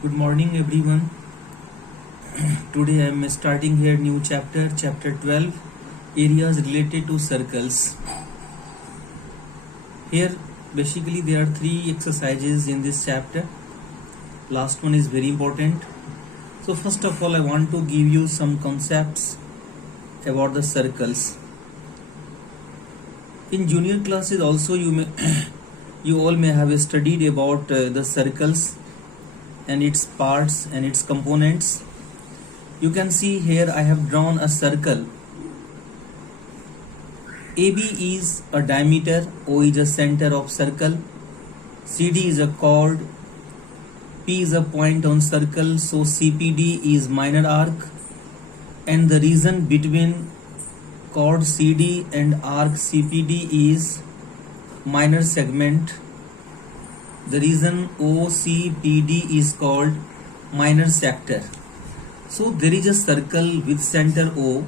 Good morning, everyone. Today I am starting here new chapter 12, areas related to circles. Here, basically, there are three exercises in this chapter. Last one is very important. So, first of all, I want to give you some concepts about the circles. In junior classes, also you all may have studied about the circles and its parts and its components. You can see here I have drawn a circle. AB is a diameter, O is a center of circle, CD is a chord, P is a point on circle, so CPD is minor arc, and the region between chord CD and arc CPD is minor segment. The region OCPD is called minor sector. So there is a circle with center O.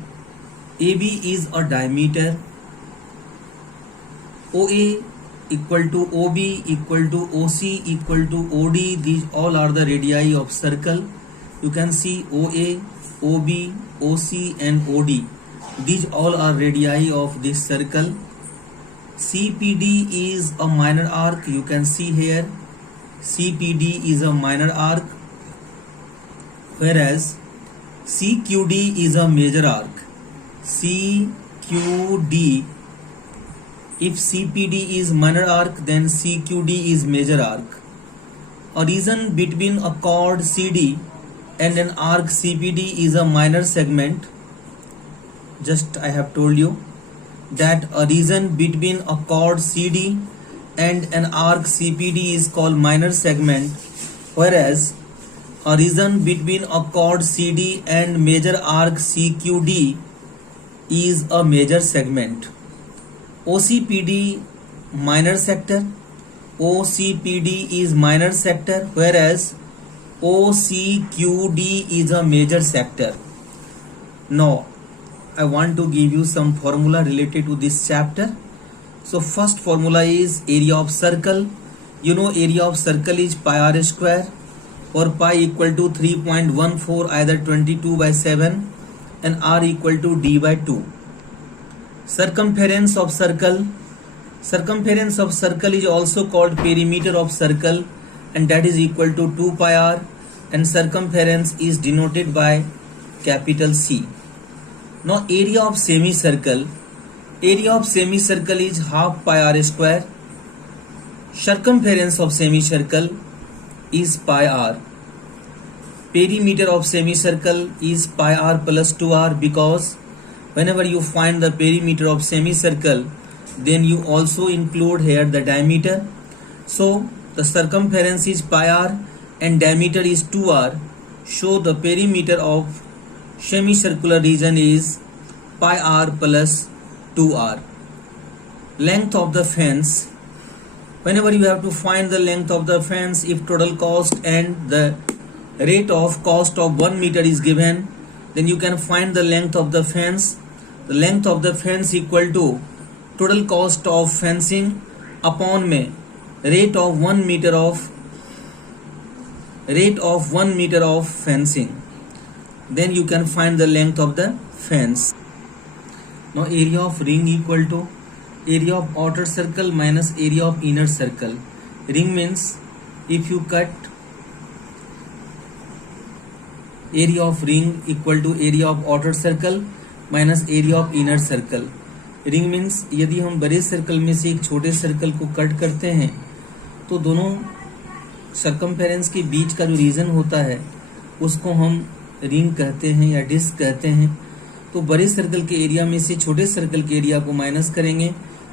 AB is a diameter. OA equal to OB equal to OC equal to OD. These all are the radii of circle. You can see OA, OB, OC and OD. These all are radii of this circle. CPD is a minor arc. You can see here CPD is a minor arc, whereas CQD is a major arc. CQD, if CPD is minor arc, then CQD is major arc. A region between a chord CD and an arc CPD is a minor segment. Just I have told you that a region between a chord CD and an arc CPD is called minor segment, whereas a region between a chord CD and major arc CQD is a major segment. OCPD minor sector, OCPD is minor sector, whereas OCQD is a major sector. Now I want to give you some formula related to this chapter. So first formula is area of circle. You know area of circle is pi r square, or pi equal to 3.14 either 22/7 and r equal to d/2. Circumference of circle. Circumference of circle is also called perimeter of circle, and that is equal to 2 pi r, and circumference is denoted by capital C. Now area of semicircle. Area of semicircle is half pi r square. Circumference of semicircle is pi r. Perimeter of semicircle is pi r plus 2r, because whenever you find the perimeter of semicircle, then you also include here the diameter. So the circumference is pi r and diameter is 2r. So the perimeter of semicircular region is pi r plus 2r. Length of the fence. Whenever you have to find the length of the fence, if total cost and the rate of cost of 1 meter is given, then you can find the length of the fence. The length of the fence equal to total cost of fencing upon rate of 1 meter of fencing. Then you can find the length of the fence. Now area of ring equal to area of outer circle minus area of inner circle. Ring means if you cut area of ring equal to area of outer circle minus area of inner circle. Ring means यदि हम बड़े circle में से एक छोटे circle को cut करते हैं तो दोनों सर्कमफेरेंस के बीच का जो रीजन होता है उसको हम रिंग कहते हैं या डिस्क कहते हैं. तो बड़े सर्कल के एरिया में से छोटे सर्कल के एरिया को माइनस करेंगे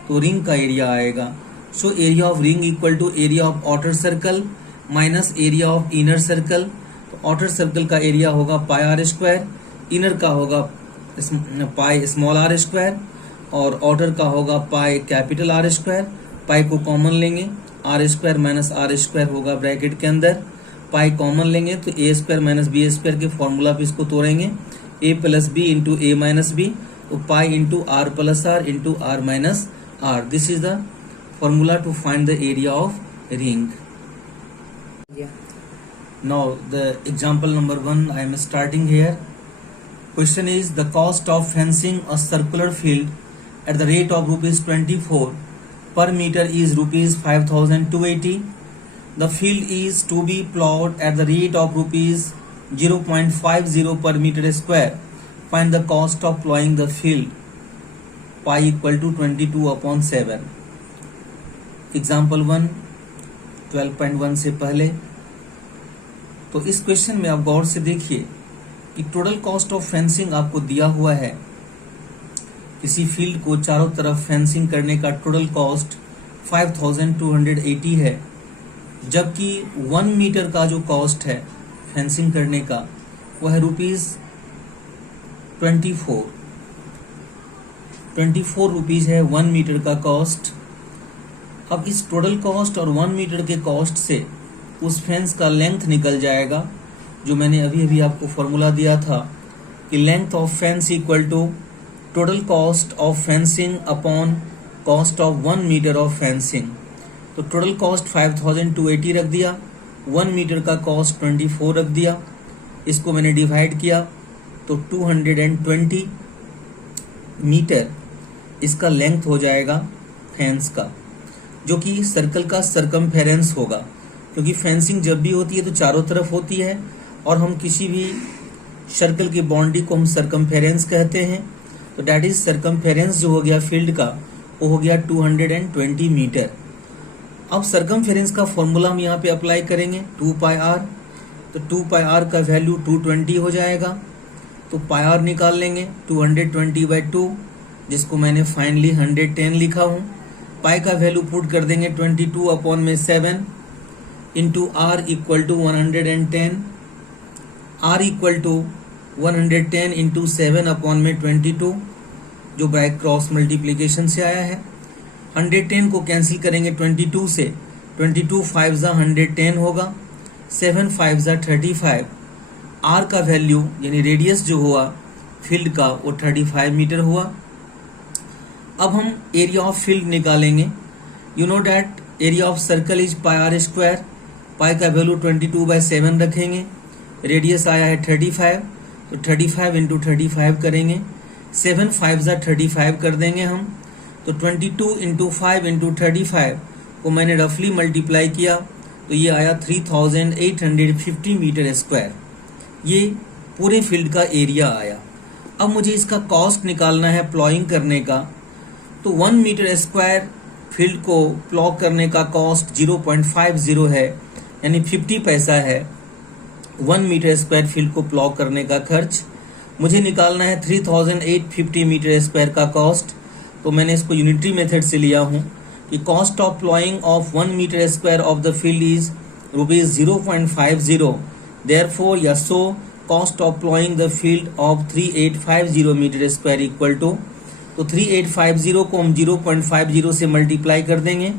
तो रिंग का एरिया आएगा. So area of ring equal to area of outer circle minus area of inner circle. तो आउटर सर्कल का एरिया होगा पाई आर स्क्वायर, इनर का होगा पाई स्मॉल आर स्क्वायर और आउटर का होगा pi capital R square. Pi को common लेंगे, R square minus R square होगा ब्रैकेट के अंदर. पाई कॉमन लेंगे तो A square minus B square के फॉर्मूला पे इसको तोड़ेंगे. ए plus B into A minus B, तो pi into R plus R into R minus R. This is the formula to find the area of ring. Now the example number 1 I am starting here. Question is the cost of fencing a circular field at the rate of rupees 24 per meter is rupees 5280. The field is to be plowed at the rate of rupees 0.50 per meter square. Find the cost of plowing the field. Pi equal to 22/7. Example 1 12.1 से पहले। तो इस question में आप गौर से देखिए कि total cost of fencing आपको दिया हुआ है। किसी फील्ड को चारों तरफ फेंसिंग करने का टोटल कॉस्ट 5280 है, जबकि 1 मीटर का जो कॉस्ट है फेंसिंग करने का वह है रुपीज 24 रुपीज है 1 मीटर का कॉस्ट। अब इस टोटल कॉस्ट और 1 मीटर के कॉस्ट से उस फेंस का लेंथ निकल जाएगा, जो मैंने अभी अभी आपको फॉर्मूला दिया था कि length of fence equal to total cost of fencing upon cost of 1 metre of fencing. तो टोटल कॉस्ट 5280 रख दिया, 1 मीटर का कॉस्ट 24 रख दिया, इसको मैंने डिवाइड किया तो 220 मीटर इसका लेंथ हो जाएगा फेंस का, जो कि सर्कल का सरकमफेरेंस होगा, क्योंकि फेंसिंग जब भी होती है तो चारों तरफ होती है और हम किसी भी सर्कल की बाउंड्री को हम सरकमफेरेंस कहते हैं। तो दैट इज सरकमफेरेंस जो हो गया फील्ड का वो हो गया 220 मीटर। अब सरकमफेरेंस का फॉर्मूला हम यहाँ पे अप्लाई करेंगे 2πr। तो 2πr का वैल्यू 220 हो जाएगा, तो πr निकाल लेंगे 220/2, जिसको मैंने फाइनली 110 लिखा हूँ। पाई का वैल्यू पुट कर देंगे 22/7 into r equal to 110। r equal to 110 into 7/22, जो बाय क्रॉस मल्टीप्लीकेशन से आया है। 110 को कैंसिल करेंगे 22 से, 22 5 110 होगा, 7 5 35। r का वैल्यू यानी रेडियस जो हुआ फील्ड का वो 35 मीटर हुआ। अब हम एरिया ऑफ फील्ड निकालेंगे। You know that area of circle is πr square. Pi का वैल्यू 22/7 रखेंगे, रेडियस आया है 35, तो 35 इंटू 35 करेंगे, 7 5 35 कर देंगे हम। तो 22 इंटू 5 इंटू 35 को मैंने रफली मल्टीप्लाई किया तो ये आया 3850 मीटर स्क्वायर। ये पूरे फील्ड का एरिया आया। अब मुझे इसका कॉस्ट निकालना है प्लॉइंग करने का। तो 1 मीटर स्क्वायर फील्ड को प्लॉ करने का कॉस्ट 0.50 है, यानी 50 पैसा है 1 मीटर स्क्वायर फील्ड को प्लॉ करने का खर्च। मुझे निकालना है 3850 मीटर स्क्वायर का कॉस्ट। तो मैंने इसको यूनिटरी मेथड से लिया हूँ कि cost of ploughing of 1 metre square of the field is rupees 0.50। Therefore या so cost of ploughing the field of 3850 metre square equal to, तो 3850 को हम 0.50 से मल्टीप्लाई कर देंगे,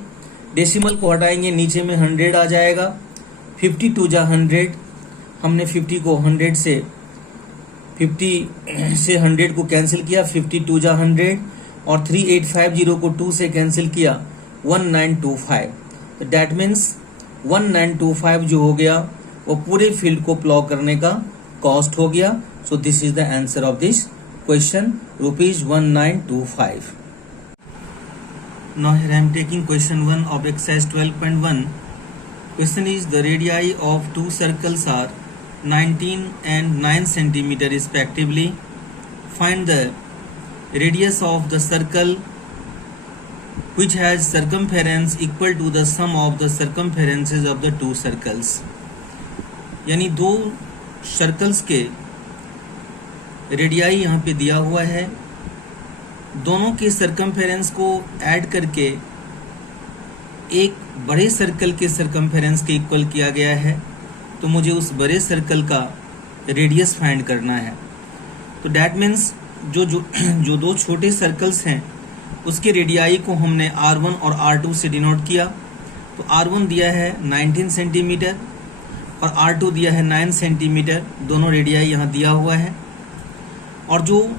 डेसिमल को हटाएंगे, नीचे में 100 आ जाएगा। 52 जा 100, हमने 50 को 100 से 100 को कैंसिल किया, 52 जा 100, और 3850 को 2 से कैंसिल किया 1925। तो डैट मीन्स 1925 जो हो गया वो पूरे फील्ड को प्लॉ करने का कॉस्ट हो गया। So this is the answer of this question, rupees 1925। Now here I am taking question 1 of exercise 12.1. Question is the radii of two circles are 19 and 9 cm respectively. Find the radius of the circle which has circumference equal to the sum of the circumferences of the two circles. यानी दो circles के radii यहाँ पे दिया हुआ है, दोनों के सरकमफेरेंस को ऐड करके एक बड़े सर्कल के सरकमफेरेंस के इक्वल किया गया है। तो मुझे उस बड़े सर्कल का रेडियस फाइंड करना है। तो डैट मीन्स जो दो छोटे सर्कल्स हैं उसके रेडियाई को हमने R1 और R2 से डिनोट किया। तो R1 दिया है 19 सेंटीमीटर और R2 दिया है 9 सेंटीमीटर, दोनों रेडियाई यहाँ दिया हुआ है। और जो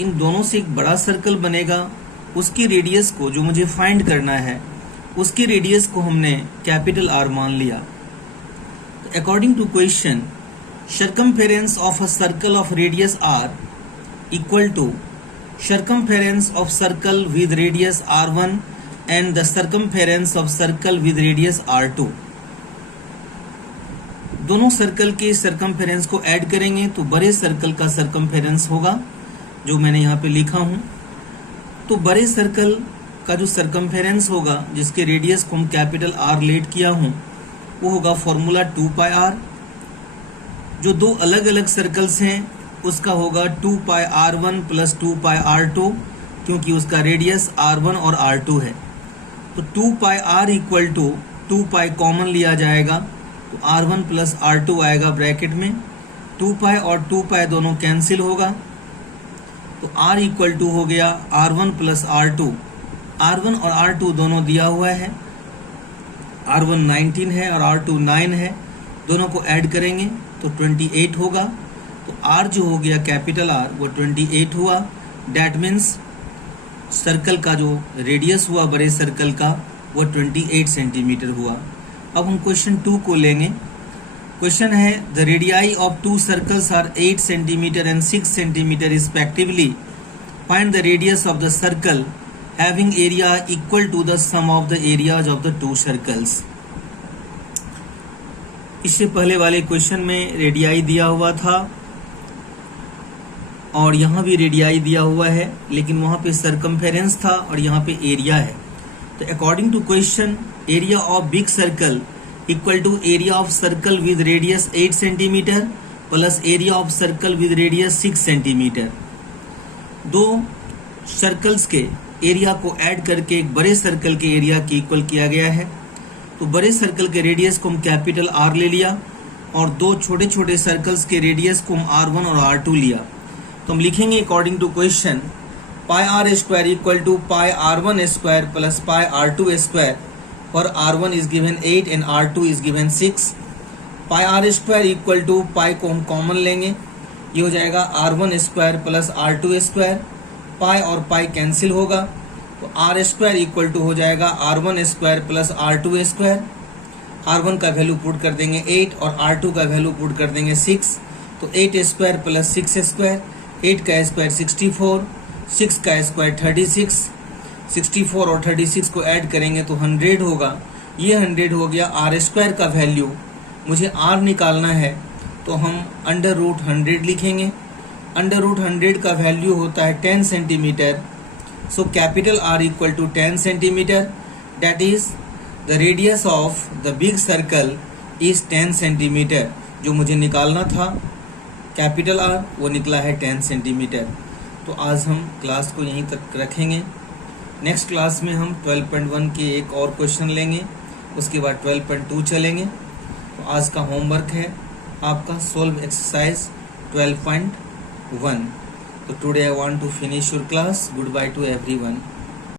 इन दोनों से एक बड़ा सर्कल बनेगा उसकी रेडियस को जो मुझे फाइंड करना है उसकी रेडियस को हमने कैपिटल R मान लिया। तो according to question, circumference of a circle of radius r equal to circumference of circle with radius r1 and the circumference of circle with radius r2. दोनों सर्कल के सर्कमफेरेंस को add करेंगे तो बड़े circle का सर्कमफेरेंस होगा, जो मैंने यहाँ पे लिखा हूं। तो बड़े सर्कल का जो सर्कमफेरेंस होगा, जिसके रेडियस को हम कैपिटल R लेट किया हूं, वो होगा फॉर्मूला 2 पाई r। जो दो अलग अलग सर्कल्स हैं उसका होगा 2 पाई r1 प्लस 2 पाई r2, क्योंकि उसका रेडियस r1 और r2 है। तो 2 pi r equal to 2 pi common लिया जाएगा तो r1 प्लस r2 आएगा ब्रैकेट में। 2 पाई और 2 पाई दोनों कैंसिल होगा तो r इक्वल टू हो गया r1 प्लस r2। r1 और r2 दोनों दिया हुआ है, r1 19 है और r2 9 है, दोनों को ऐड करेंगे तो 28 होगा। तो r जो हो गया कैपिटल R वो 28 हुआ। डैट मीन्स सर्कल का जो रेडियस हुआ बड़े सर्कल का वो 28 सेंटीमीटर हुआ। अब हम क्वेश्चन 2 को लेंगे। क्वेश्चन है the radii of two circles are 8 centimetre and 6 centimetre respectively. Find the radius of the circle having area equal to the sum of the areas of the two circles. इससे पहले वाले question में radii दिया हुआ था और यहाँ भी रेडियाई दिया हुआ है, लेकिन वहाँ पे सर्कमफेरेंस था और यहाँ पे एरिया है। तो according to question, area of big circle equal to area of circle with radius 8 centimetre plus area of circle with radius 6 centimetre. दो सर्कल्स के एरिया को ऐड करके एक बड़े सर्कल के एरिया की इक्वल किया गया है। तो बड़े सर्कल के रेडियस को हम कैपिटल R ले लिया और दो छोटे छोटे सर्कल्स के रेडियस को हम R1 और R2 लिया। तो हम लिखेंगे according to question pi r square equal to pi r1 square plus pi r2 square, पर r1 is given 8 and r2 is given 6। Pi r square equal to pi को हम कॉमन लेंगे, ये हो जाएगा r1 square plus r2 square. पाई और pi cancel होगा तो r स्क्वायर इक्वल टू हो जाएगा r1 square plus r2 square. r1 का वैल्यू पुट कर देंगे 8 और r2 का वैल्यू पुट कर देंगे 6। तो 8 स्क्वायर प्लस 6 स्क्वायर, 8 का स्क्वायर 64, 6 का स्क्वायर 36, 64 और 36 को ऐड करेंगे तो 100 होगा। ये 100 हो गया r स्क्वायर का वैल्यू। मुझे r निकालना है तो हम अंडर रूट 100 लिखेंगे। अंडर रूट 100 का वैल्यू होता है 10 centimetre. So capital R equal to 10 centimetre, that is the radius of the big circle is 10 centimetre. जो मुझे निकालना था कैपिटल R वो निकला है 10 सेंटीमीटर। तो आज हम क्लास को यहीं तक रखेंगे। नेक्स्ट क्लास में हम 12.1 के एक और क्वेश्चन लेंगे, उसके बाद 12.2 चलेंगे। तो आज का होमवर्क है आपका सोल्व एक्सरसाइज 12.1। तो today I want to finish your class. Goodbye to everyone.